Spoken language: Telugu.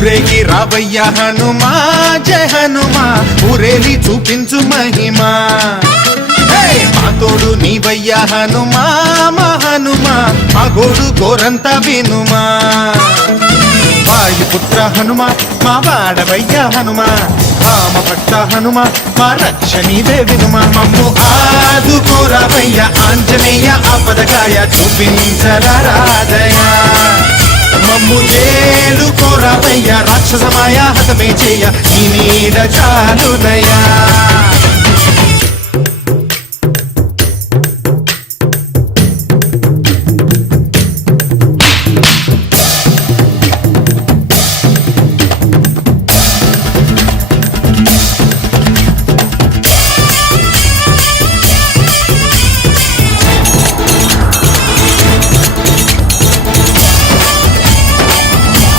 ఊరేగి రావయ్య హనుమా జయ హనుమా ఊరేలి చూపించు మహిమా మా తోడు నీవయ్య హనుమా మా హనుమా మా గోడు గోరంత వినుమా వాయుపుత్ర హనుమా మా వాడవయ్య హనుమా రామభక్త హనుమా మా రక్ష నీవే వినుమా మమ్ము ఆదుకోరావయ్య ఆంజనేయ ఆపదగాయ చూపించరాదయ మమ్ము ఏలుకోరావయ్య రాక్షసమాయ హతమే చేయ నీ నీడ చాలునయా